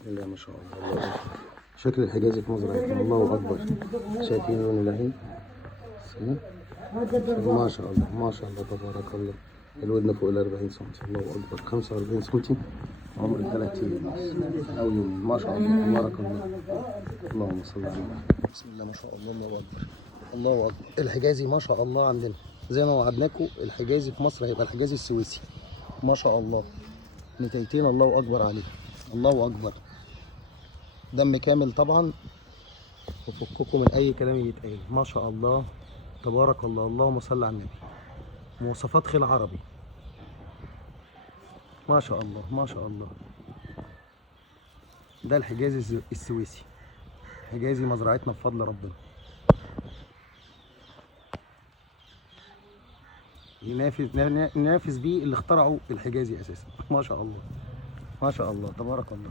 بسم الله ما شاء الله. الله أكبر. شكل الحجازي في مزرعتنا الله اكبر. شايفين لون العين؟ ما شاء الله ما شاء الله تبارك الله. الودن فوق ال 40 سم. الله اكبر. 45 سم عمر 3 ايام او يوم. ما شاء الله تبارك الله. اللهم صل على محمد. بسم الله ما شاء الله. الله اكبر. الله اكبر. الحجازي ما شاء الله عندنا زي ما وعدناكم. الحجازي في مصر هيبقى الحجازي السويسي ما شاء الله. نتايتين الله اكبر عليه. الله اكبر. دم كامل طبعا وفككم من اي كلام يتقال. ما شاء الله تبارك الله. اللهم صل على النبي. مواصفات خيل عربي ما شاء الله ما شاء الله. ده الحجازي السويسي. حجازي مزرعتنا بفضل ربنا. ينافس بيه اللي اخترعوا الحجازي اساسا. ما شاء الله ما شاء الله تبارك الله.